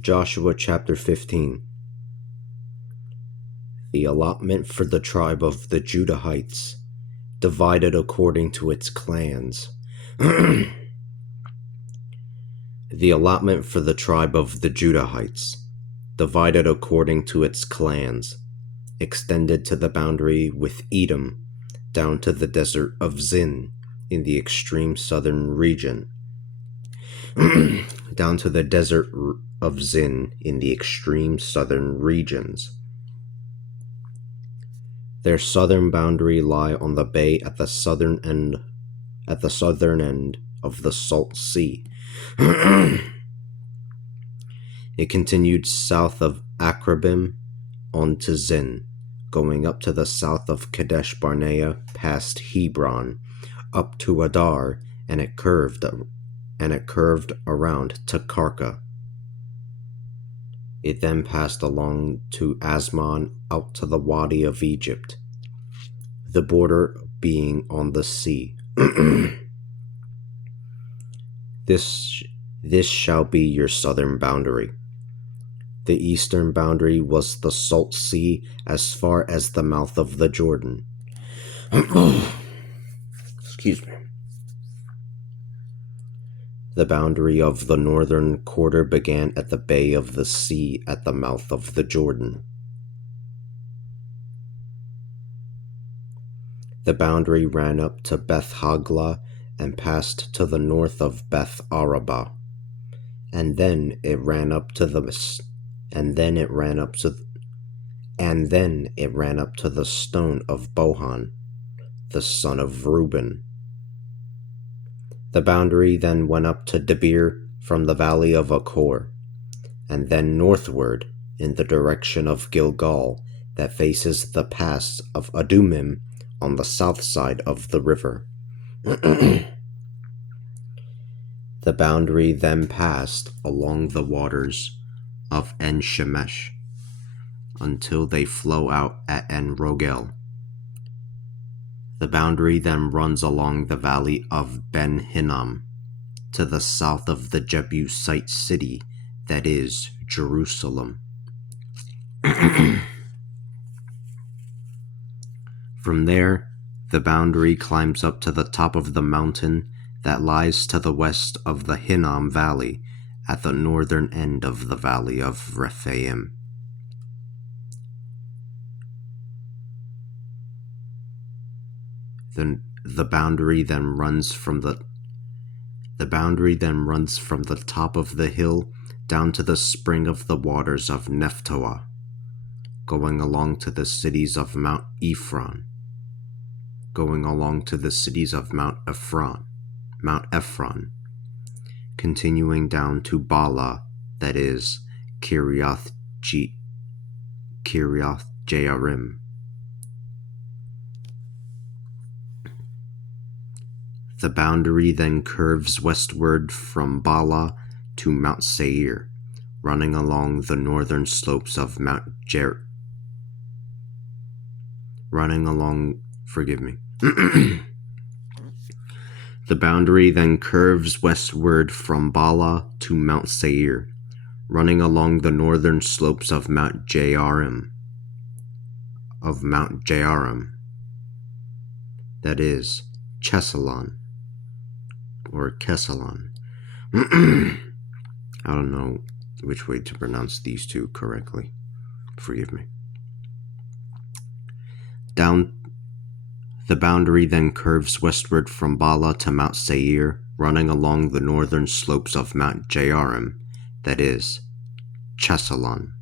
Joshua chapter 15. The allotment for the tribe of the Judahites, divided according to its clans. The allotment for the tribe of the Judahites, divided according to its clans, extended to the boundary with Edom, down to the desert of Zin in the extreme southern region. Down to the desert of Zin in the extreme southern regions. Their southern boundary lie on the bay at the southern end of the Salt Sea. It continued south of Akrabim on to Zin, going up to the south of Kadesh Barnea past Hebron, up to Adar, and it curved around to Karka. It then passed along to Asmon out to the Wadi of Egypt, the border being on the sea. This shall be your southern boundary. The eastern boundary was the Salt Sea as far as the mouth of the Jordan. Excuse me. The boundary of the northern quarter began at the Bay of the Sea at the mouth of the Jordan. The boundary ran up to Beth Hagla and passed to the north of Beth Arabah, and then it ran up to the stone of Bohan, the son of Reuben. The boundary then went up to Debir from the valley of Achor, and then northward in the direction of Gilgal that faces the pass of Adumim on the south side of the river. The boundary then passed along the waters of En Shemesh until they flow out at En Rogel. The boundary then runs along the valley of Ben Hinnom to the south of the Jebusite city, that is, Jerusalem. From there, the boundary climbs up to the top of the mountain that lies to the west of the Hinnom Valley at the northern end of the valley of Rephaim. The boundary then runs from the top of the hill down to the spring of the waters of Nephtoah, going along to the cities of Mount Ephron, continuing down to Bala, that is, Kiriath Jearim. The boundary then curves westward from Bala to Mount Seir, running along the northern slopes of Mount The boundary then curves westward from Bala to Mount Seir, running along the northern slopes of Mount Jearim. That is, Chesalon. Or Kesalon. I don't know which way to pronounce these two correctly. Forgive me. The boundary then curves westward from Bala to Mount Seir, running along the northern slopes of Mount Jearim, that is, Kesalon,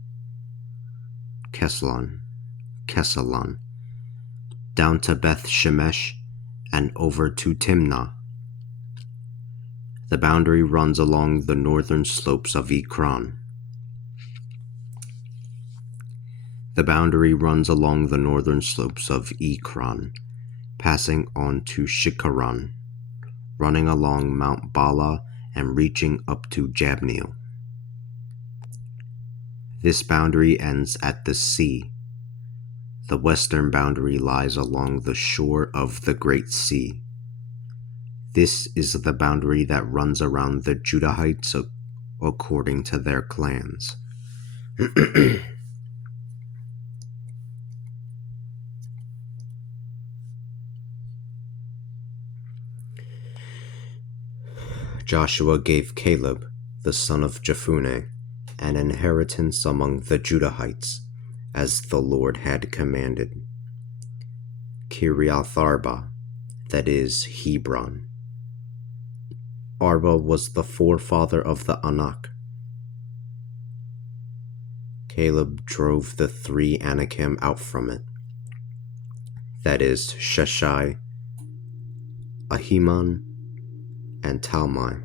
down to Beth Shemesh and over to Timnah. The boundary runs along the northern slopes of Ekron. Passing on to Shikaron, running along Mount Bala and reaching up to Jabneel. This boundary ends at the sea. The western boundary lies along the shore of the Great Sea. This is the boundary that runs around the Judahites according to their clans. Joshua gave Caleb, the son of Jephunneh, an inheritance among the Judahites, as the Lord had commanded. Kiriath Arba, that is, Hebron. Arba was the forefather of the Anak. Caleb drove the 3 Anakim out from it, that is, Sheshai, Ahiman, and Talmai.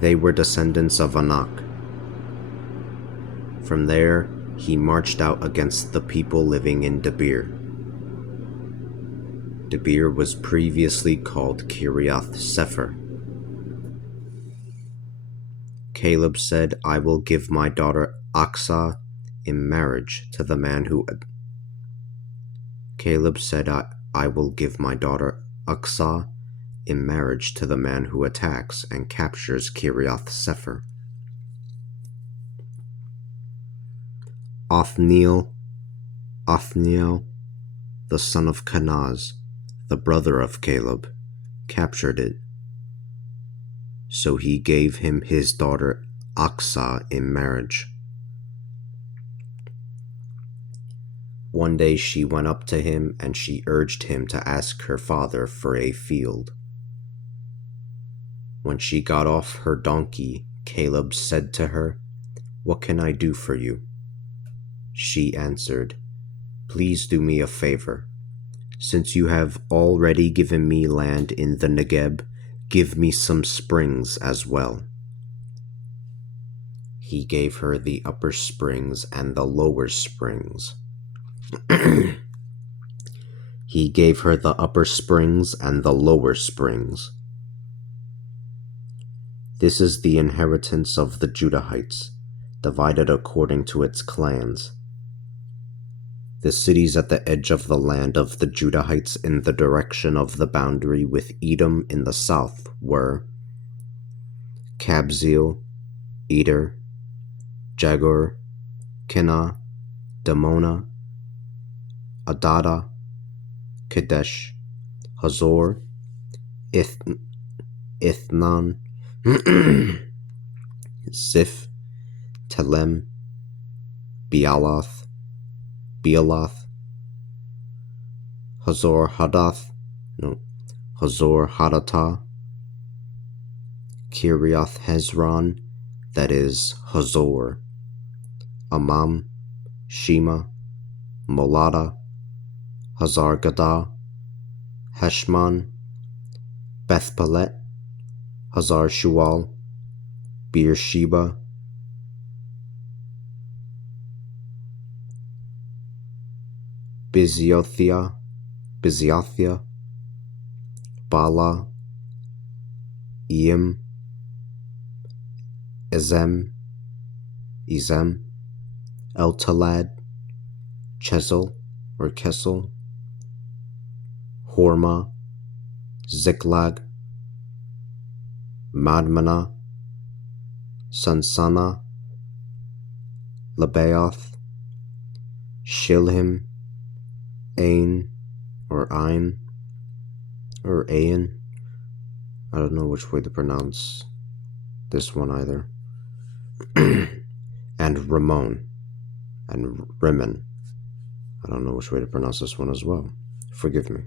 They were descendants of Anak. From there, he marched out against the people living in Debir. Debir was previously called Kiriath Sepher. Caleb said, I will give my daughter Aksah in marriage to the man who... Caleb said, I will give my daughter Aksah in marriage to the man who attacks and captures Kiriath Sepher. Othniel, the son of Kenaz, the brother of Caleb, captured it. So he gave him his daughter Aksah in marriage. One day she went up to him and she urged him to ask her father for a field. When she got off her donkey, Caleb said to her, What can I do for you? She answered, Please do me a favor. Since you have already given me land in the Negeb, give me some springs as well. He gave her the upper springs and the lower springs. He gave her the upper springs and the lower springs. This is the inheritance of the Judahites, divided according to its clans. The cities at the edge of the land of the Judahites in the direction of the boundary with Edom in the south were Kabzeel, Eder, Jagur, Kinah, Damona, Adada, Kadesh, Hazor, Ithnan, Ziph, Telem, Bealoth, Hazor Hadatah, Kiriath Hezron, that is, Hazor, Amam, Shema, Molada, Hazar Gadah, Heshmon, Bethpelet, Hazar Shual, Beersheba, Biziothia, Bala, Eim, Ezem, Eltalad, Chesil or Kessel, Hormah, Ziklag, Madmanah, Sansana, Lebaoth, Shilhim, Ain or Ain or Ain. I don't know which way to pronounce this one either. And Ramon and Rimmon. I don't know which way to pronounce this one as well. Forgive me.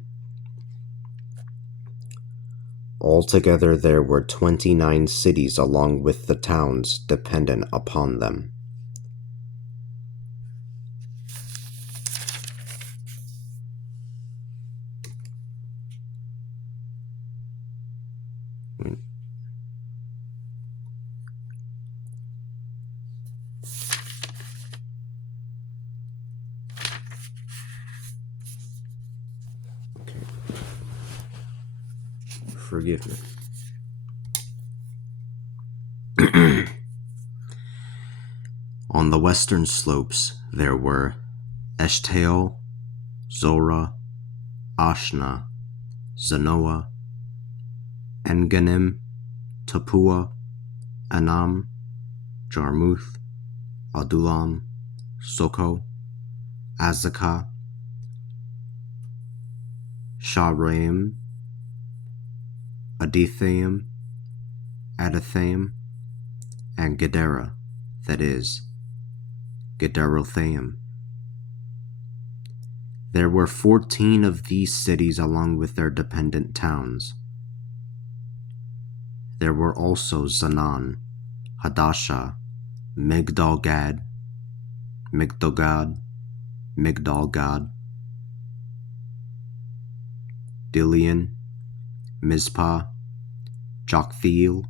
Altogether, there were 29 cities along with the towns dependent upon them. Forgive me. On the western slopes there were Eshtaol, Zorah, Ashna, Zanoah, Enganim, Tapua, Anam, Jarmuth, Adullam, Soko, Azekah, Sharaim, Adithaim, Adathaim, and Gedera, that is, Gederothaim. There were 14 of these cities along with their dependent towns. There were also Zanan, Hadasha, Migdalgad, Dilian, Mizpah, Joktheel,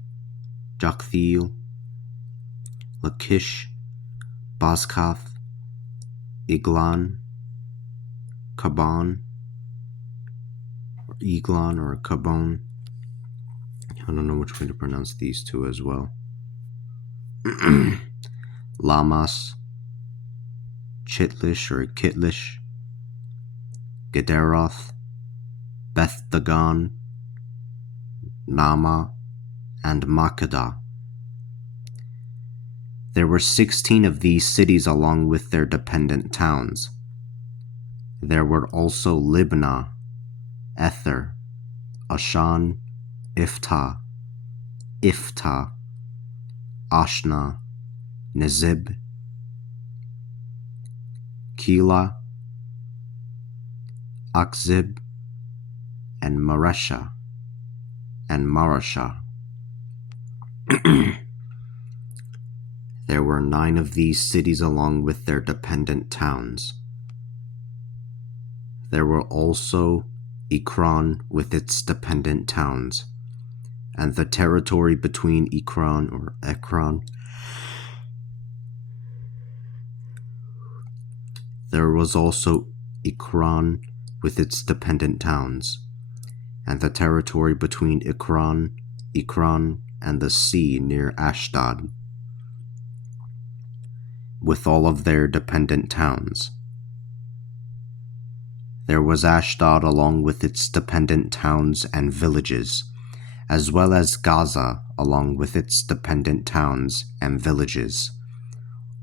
Lachish, Bozkath, Eglon, Kabon, or Eglon or Kabon. I don't know which way to pronounce these two as well. Lamas, Chitlish or Kitlish, Gederoth, Beth Dagon, Nama, and Makkedah. There were 16 of these cities along with their dependent towns. There were also Libnah, Ether, Ashan, Iftah, Ashna, Nezib, Keilah, Akzib, and Mareshah. There were 9 of these cities along with their dependent towns. There were also Ekron with its dependent towns, and the territory between Ekron or Ekron. There was also Ekron with its dependent towns, and the territory between Ekron, and the sea near Ashdod, with all of their dependent towns. There was Ashdod along with its dependent towns and villages, as well as Gaza along with its dependent towns and villages,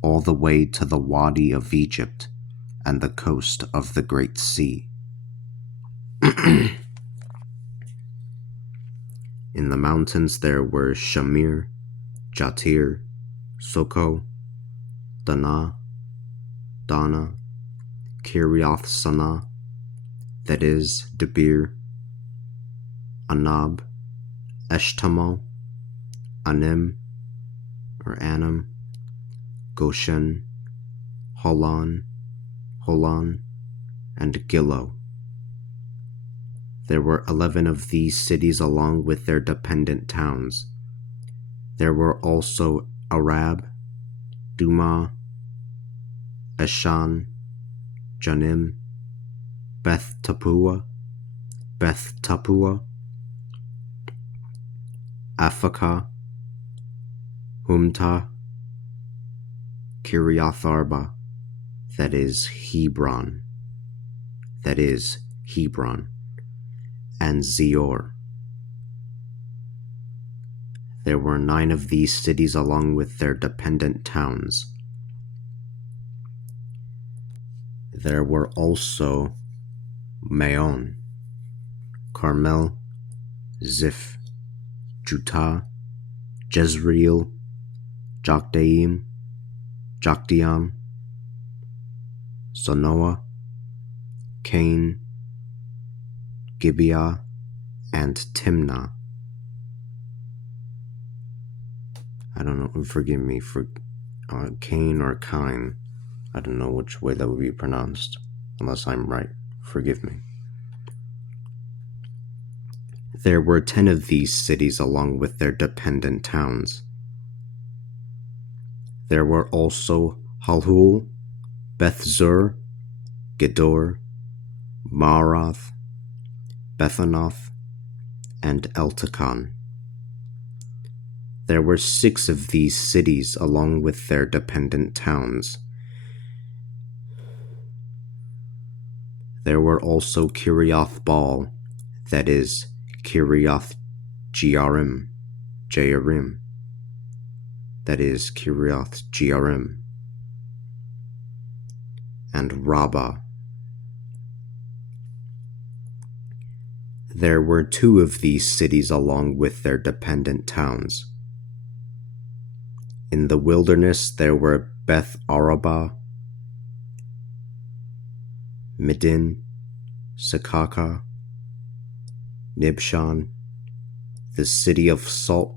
all the way to the Wadi of Egypt and the coast of the Great Sea. In the mountains there were Shamir, Jatir, Soko, Dana, Kiriath Sanah, that is, Debir, Anab, Eshtamo, Anim, or Anam, Goshen, Holon, and Gilo. There were 11 of these cities along with their dependent towns. There were also Arab, Duma, Eshan, Janim, Beth Tapua, Afaka, Humta, Kiriath Arba, that is Hebron, and Zior. There were 9 of these cities along with their dependent towns. There were also Maon, Carmel, Ziph, Jutah, Jezreel, Jokdeam, Zanoah, Cain, Gibeah, and Timnah. I don't know, forgive me for Cain or Kine. I don't know which way that would be pronounced, unless I'm right. Forgive me. There were 10 of these cities along with their dependent towns. There were also Halhul, Beth-zur, Gedor, Maarath, Bethanoth, and Eltekon. There were 6 of these cities along with their dependent towns. There were also Kiriath Baal, that is, Kiriath Jearim, Jearim, that is Kiriath Jearim, and Rabbah. There were 2 of these cities along with their dependent towns. In the wilderness there were Beth Arabah, Midin, Sekaka, Nibshan, the city of Salt,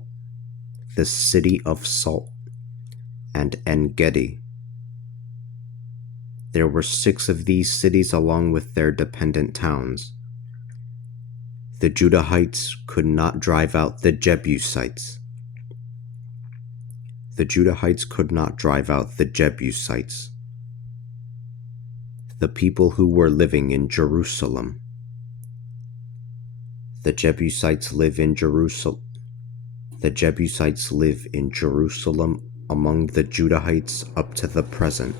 and En-Gedi. There were 6 of these cities along with their dependent towns. The Judahites could not drive out the Jebusites. The Judahites could not drive out the Jebusites, the people who were living in Jerusalem. The Jebusites live in Jerusalem. The Jebusites live in Jerusalem among the Judahites up to the present.